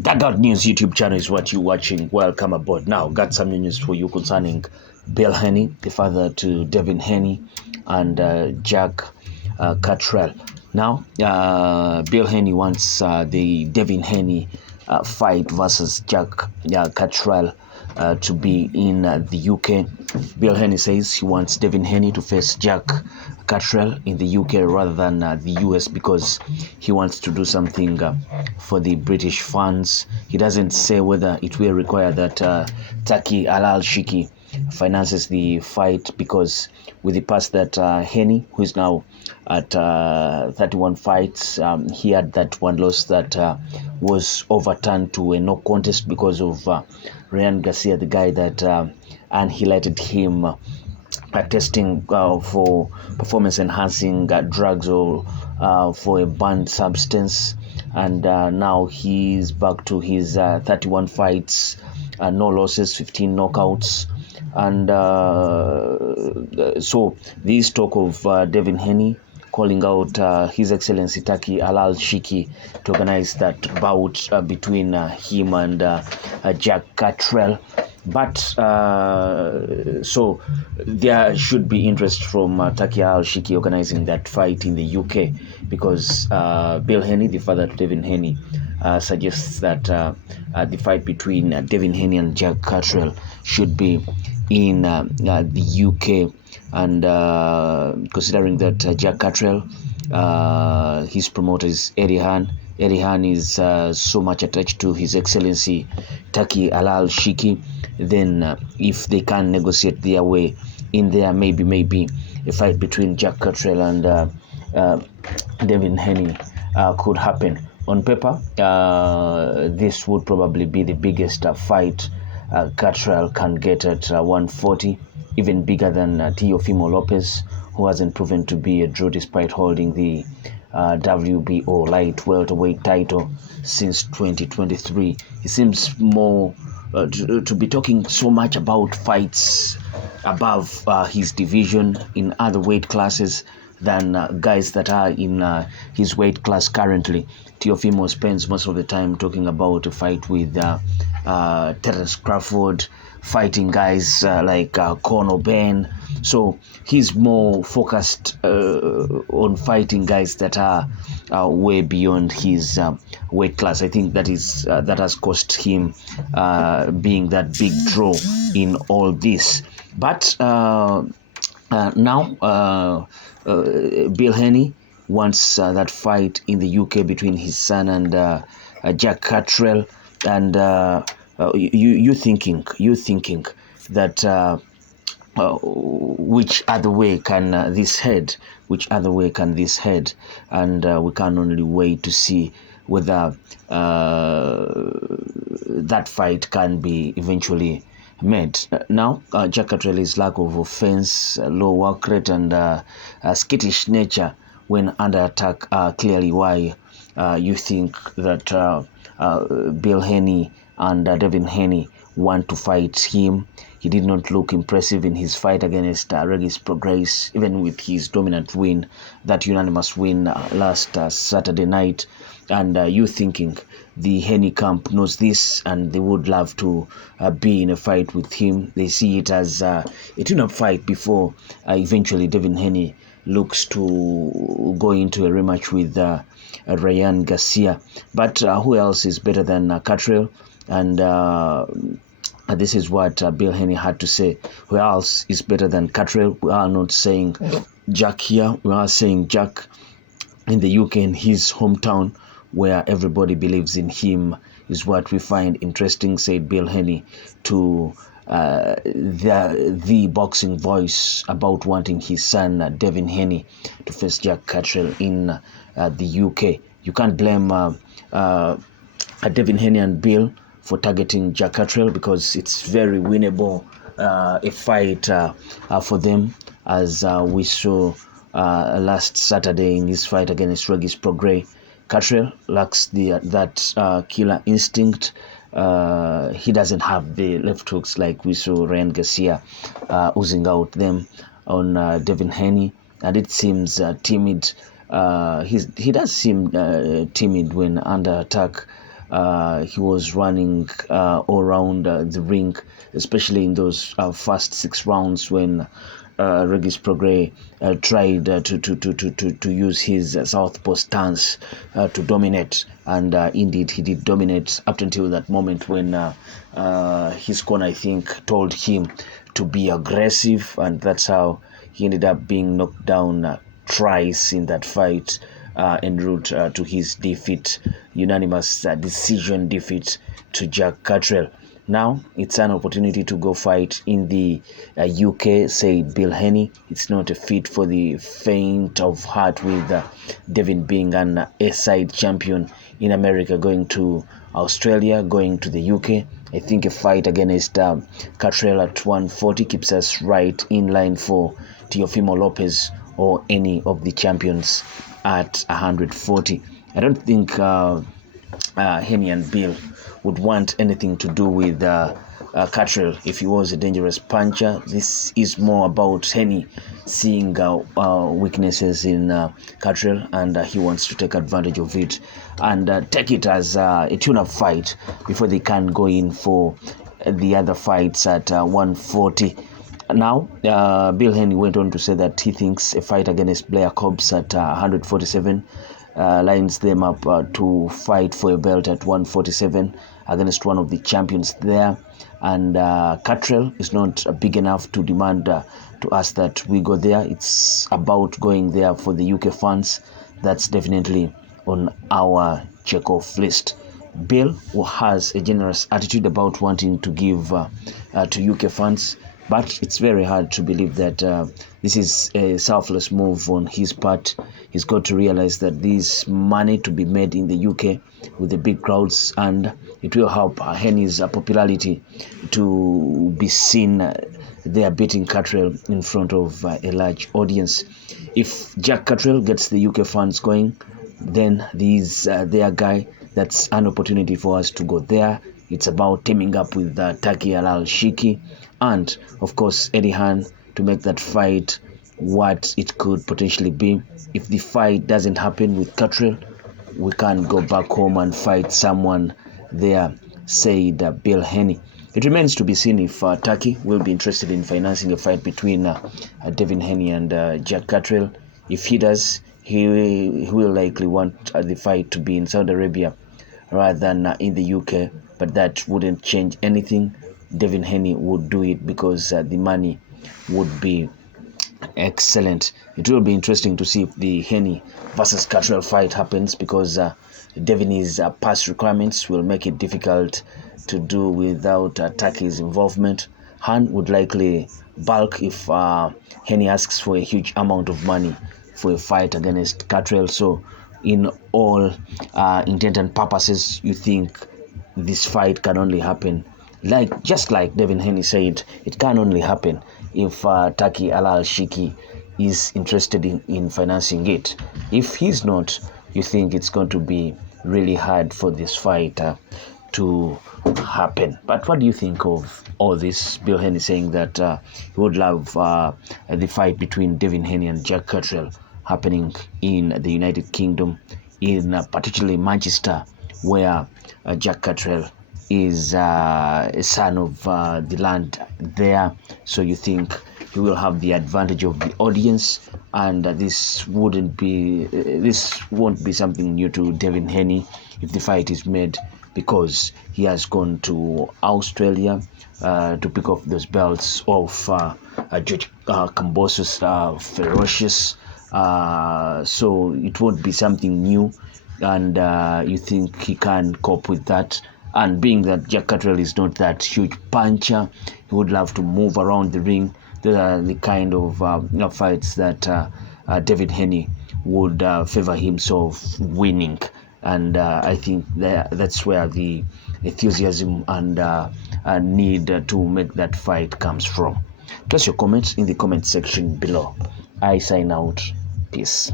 Dugout News YouTube channel is what you're watching. Welcome aboard. Now, got some news for you concerning Bill Haney, the father to Devin Haney, and Jack Catterall. Now, Bill Haney wants the Devin Haney fight versus Jack Catterall to be in the UK. Bill Haney says he wants Devin Haney to face Jack Catterall in the UK rather than the US because he wants to do something for the British fans. He doesn't say whether it will require that Taki Al-Shiki finances the fight, because with the past that Haney, who is now at 31 fights, he had that one loss that was overturned to a no contest because of Ryan Garcia, the guy that annihilated him testing for performance-enhancing drugs or for a banned substance. And now he's back to his 31 fights, no losses, 15 knockouts. And so this talk of Devin Haney calling out His Excellency Taki Al-Shiki to organize that bout between him and Jack Catterall. But so there should be interest from Taki Al-Shiki organizing that fight in the UK, because Bill Haney, the father to Devin Haney, suggests that the fight between Devin Haney and Jack Catterall should be in the UK. And considering that Jack Catterall, his promoter is Eddie Hearn. Eddie Hearn is so much attached to His Excellency Taki Al-Shiki, then if they can negotiate their way in there, maybe a fight between Jack Catterall and Devin Haney could happen. On paper, this would probably be the biggest fight Catterall can get at 140, even bigger than Teofimo Lopez, who hasn't proven to be a draw despite holding the WBO light welterweight title since 2023. He seems more to be talking so much about fights above his division in other weight classes than guys that are in his weight class currently. Teofimo spends most of the time talking about a fight with Terence Crawford, fighting guys like Conor Ben. So he's more focused on fighting guys that are way beyond his weight class. I think that has cost him being that big draw in all this. But now Bill Haney wants that fight in the UK between his son and Jack Catterall. And you thinking that which other way can this head? Which other way can this head? And we can only wait to see whether that fight can be eventually made. Now, Jack Catterall's lack of offense, low work rate, and skittish nature when under attack are clearly why you think that Bill Haney and Devin Haney want to fight him. He did not look impressive in his fight against Regis Prograis, even with his dominant win, that unanimous win last Saturday night. And you thinking the Haney camp knows this and they would love to be in a fight with him. They see it as a tune-up fight before eventually Devin Haney looks to go into a rematch with Ryan Garcia. But who else is better than Catterall? And this is what Bill Haney had to say. Who else is better than Catterall? We are not saying Jack here. We are saying Jack in the UK, in his hometown, where everybody believes in him, is what we find interesting, said Bill Haney to the boxing voice about wanting his son Devin Haney to face Jack Catterall in the UK. You can't blame Devin Haney and Bill for targeting Jack Catterall, because it's very winnable a fight for them, as we saw last Saturday in his fight against Regis Prograis. Catterall lacks that killer instinct. He doesn't have the left hooks like we saw Ryan Garcia oozing out them on Devin Haney, and it seems timid. He does seem timid when under attack. He was running all around the ring, especially in those first 6 rounds when Regis Prograis tried to use his southpaw stance to dominate, and indeed he did dominate up until that moment when his corner, I think, told him to be aggressive, and that's how he ended up being knocked down thrice in that fight, en route to his defeat, unanimous decision defeat to Jack Catterall. Now it's an opportunity to go fight in the UK, said Bill Haney. It's not a fit for the faint of heart, with Devin being an A-side champion in America, going to Australia, going to the UK. I think a fight against Catterall at 140 keeps us right in line for Teofimo Lopez or any of the champions at 140. I don't think Haney and Bill would want anything to do with Catterall if he was a dangerous puncher. This is more about Haney seeing weaknesses in Catterall, and he wants to take advantage of it and take it as a tune-up fight before they can go in for the other fights at 140. Now, Bill Haney went on to say that he thinks a fight against Blair Cobbs at 147 lines them up to fight for a belt at 147 against one of the champions there. And Catterall is not big enough to demand to us that we go there. It's about going there for the UK fans. That's definitely on our check-off list. Bill has a generous attitude about wanting to give to UK fans, but it's very hard to believe that this is a selfless move on his part. He's got to realize that this money to be made in the UK with the big crowds, and it will help Haney's popularity to be seen there beating Catterall in front of a large audience. If Jack Catterall gets the UK fans going, then he's their guy. That's an opportunity for us to go there. It's about teaming up with Taki Alal-Shiki and, of course, Eddie Hearn to make that fight what it could potentially be. If the fight doesn't happen with Catterall, we can go back home and fight someone there, said Bill Haney. It remains to be seen if Taki will be interested in financing a fight between Devin Haney and Jack Catterall. If he does, he will likely want the fight to be in Saudi Arabia rather than in the UK, but that wouldn't change anything. Devin Haney would do it because the money would be excellent. It will be interesting to see if the Haney versus Catterall fight happens, because Devin's past requirements will make it difficult to do without Taki's involvement. Han would likely bulk if Haney asks for a huge amount of money for a fight against Catterall. So in all intent and purposes, you think this fight can only happen, just like Devin Haney said, it can only happen if Taki Alal-Shiki is interested in financing it. If he's not, you think it's going to be really hard for this fight to happen. But what do you think of all this? Bill Haney saying that he would love the fight between Devin Haney and Jack Catterall happening in the United Kingdom, in particularly Manchester, where Jack Catterall is a son of the land there. So you think he will have the advantage of the audience, and this won't be something new to Devin Haney if the fight is made, because he has gone to Australia to pick up those belts off George Kambosos ferocious. So it won't be something new, and you think he can cope with that. And being that Jack Catterall is not that huge puncher, he would love to move around the ring. Those are the kind of fights that Devin Haney would favor himself winning. And I think that's where the enthusiasm and need to make that fight comes from. Place your comments in the comment section below. I sign out. Peace.